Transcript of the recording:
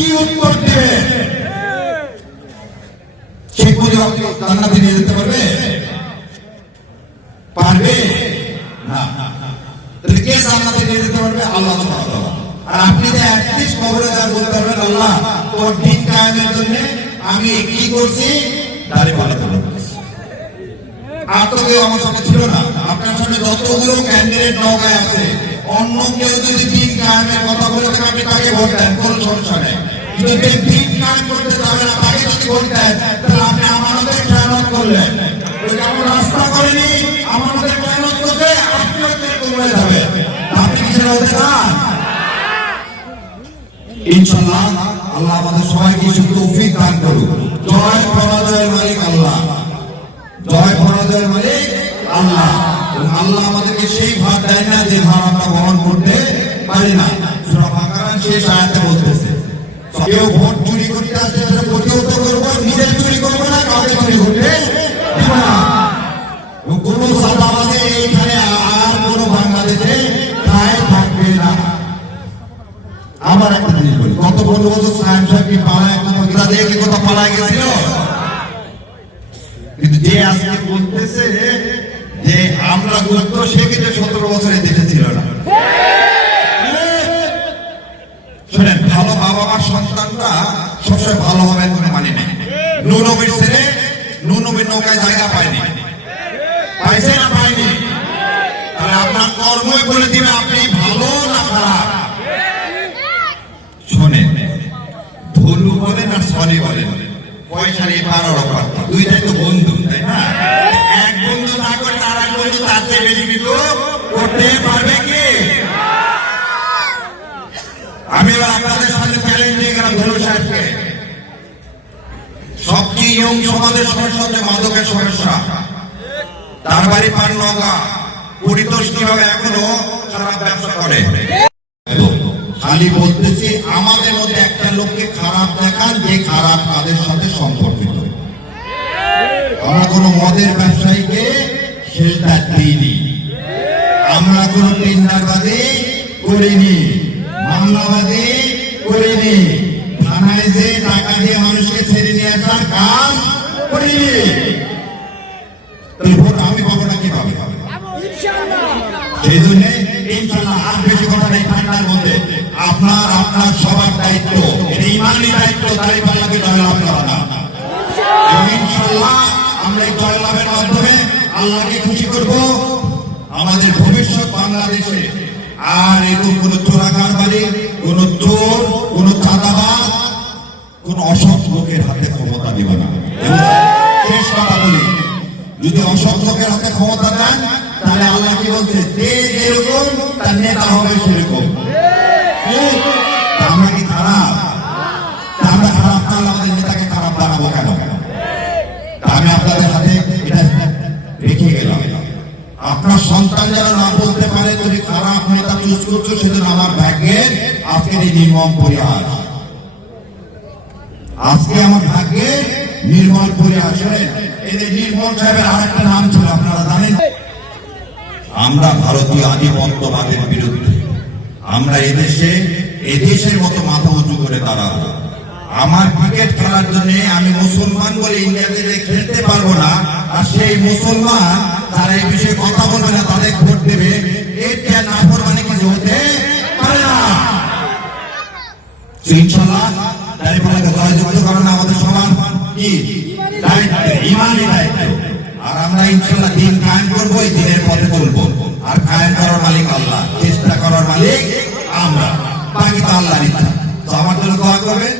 কি উত্তর দেবে? শেখ মুজিব জান্নাতে নিয়ে যেতে পারবে? পারবে না। তাহলে কে জান্নাতে নিয়ে যেতে পারবে? আল্লাহ সুবহানাহু ওয়া তাআলা। আর আপনি যে অ্যাটলিস্ট কবরে যা বলতে পারবেন, আল্লাহ তোর দিন কায়েমের জন্য আমি কি করছি? দাড়ি পালা করেছি। আর তো কেউ আমার সাথে ছিল না। আপনার সামনে যতগুলো ক্যান্ডিডেট নৌকায় আছে, অন্য কেউ যদি দিন কায়েমের কথা বলে থাকে আপনি তাকে ভোট দেন, কোনো সমস্যা নেই। কিন্তু যে দিন কায়েম করতে যাবে না তাকে যদি ভোট দেন, তাহলে আপনি আমাদের খেয়ানত করলেন। যেমন রাস্তা করেনি, আমাদের খেয়ানত করতে আপনিও এরকম হয়ে যাবে। আপনি কিছু হতে চান? ইনশাআল্লাহ আল্লাহ আমাদের সবাইকে তৌফিক দান করুন। জয় পরাজয়ের মালিক আল্লাহ, জয় পরাজয়ের মালিক আল্লাহ। আল্লাহ আমাদেরকে সেই ভার দেয় না যে ভার আমরা বহন করতে পারি না। সূরা বাকারার শেষ আয়াতে বলতেছে, কেউ ভোট চুরি করতে আসলে সেটা প্রতিহত করবো, নিজে চুরি করবো না, কাউকে চুরি করতে দিব না। কোনো সাদাবাদে এইখানে আর কোনো বাংলাদেশে ঠাঁই থাকবে না। আমার একটা জিনিস বলি, গত 15 বছর সাহেব সাহেব কি পাড়ায় একটা দিয়ে কি কোথাও পালায় গেছিল? কিন্তু যে আজকে বলতেছে যে আমরা গুরুত্ব, সে কিন্তু 17 বছরে দেশে ছিল না। শুনেন, ভালো বাবা মার সন্তানরা সবসময় ভালো হবে কোনো মানে নেই। নূর নবীর ছেলে নূর নবীর নৌকায় জায়গা পায়নি, পাইছে না পায়নি? তাহলে আপনার কর্মই বলে দিবে আপনি ভালো না খারাপ। শোনেন, ভুলু বলেন আর সরি বলেন, পয়সার এপার ওর ওপার, দুইটাই তো বন্ধু, তাই না? এক বন্ধু না করে আর এক বন্ধু তার চেয়ে বেশি কিছু করতে পারবে কি? আমি এবার আপনাদের সামনে চ্যালেঞ্জ দিয়ে গেলাম ভুলু সাহেবকে। সবচেয়ে ইয়ং সমাজের সমস্যা হচ্ছে মাদকের সমস্যা। তার বাড়ি পাননগা, পরিতোষ কিভাবে এখনো খারাপ ব্যবসা করে। খালি বলতেছি, আমাদের মধ্যে একটা লোককে খারাপ দেখান যে খারাপ তাদের সাথে সম্পর্কিত। আমরা কোন মদের ব্যবসায়ীকে সেটা দিইনি, আমরা কোন টেন্ডারবাদী করিনি, মামলাবাদী করিনি, থানায় যে টাকা দিয়ে মানুষকে ছেড়ে নিয়ে আসার কাজ করিনি। ভোট আমি পাবো না, কি পাবে? সেই জন্য ইনশাআল্লাহ আর বেশি কথা নেই। ঠান্ডার মধ্যে আপনার সবার দায়িত্ব, ইমানি দায়িত্ব, দাঁড়িপাল্লাকে জয়লাভ করা না। ইনশাআল্লাহ আমরা এই জয়লাভের মাধ্যমে আল্লাহকে খুশি করব। আমাদের ভবিষ্যৎ বাংলাদেশে আর এরকম কোন চোরাকারবারি, কোন চোর, কোন চাঁদাবাজ, কোন অসৎ লোকের হাতে ক্ষমতা দেব না। শেষ কথা বলি, যদি অসৎ লোকের হাতে ক্ষমতা দেন তাহলে আল্লাহ কি বলছে, যে যেরকম তার নেতা হবে সেরকম। আমরা কি খারাপ? আমরা খারাপ না, আমাদের নেতাকে খারাপ বানাবো কেন? আমি আপনাদের হাতে এটা রেখে গেলাম। আপনার সন্তান যেন না বলতে পারে তুমি খারাপ নেতা চুজ করছো, সেজন্য আমার ভাগ্যে আজকের এই নির্মম পরিহার। আজকে আমার ভাগ্যে নির্মল পরিহার। এই যে নির্মল সাহেবের আর একটা নাম ছিল, আপনারা জানেন? আমরা ভারতীয় আধিপত্যবাদের বিরুদ্ধে, আমরা এদেশের মতো মাথা উঁচু করে দাঁড়াবো। আমার ক্রিকেট খেলার জন্য আমি মুসলমান বলে ইন্ডিয়াতে খেলতে পারবো না, আর সেই মুসলমান তারা এই বিষয়ে কথা বলবে না, তাদের ভোট দেবে, এটা নাফরমানি কিছু হতে পারে না। ইনশাআল্লাহ দাঁড়িপাল্লাকে জয়যুক্ত করেন আমাদের সবার কি দায়িত্ব, ইমানি দায়িত্ব। আর আমরা ইনশাআল্লাহ দিন কায়েম করবো, এই দিনের পথে চলবো। আর কায়েম করার মালিক আল্লাহ, চেষ্টা করার মালিক আমরা, বাকি তো আল্লাহর ইচ্ছা। তো আমার জন্য দোয়া করবেন।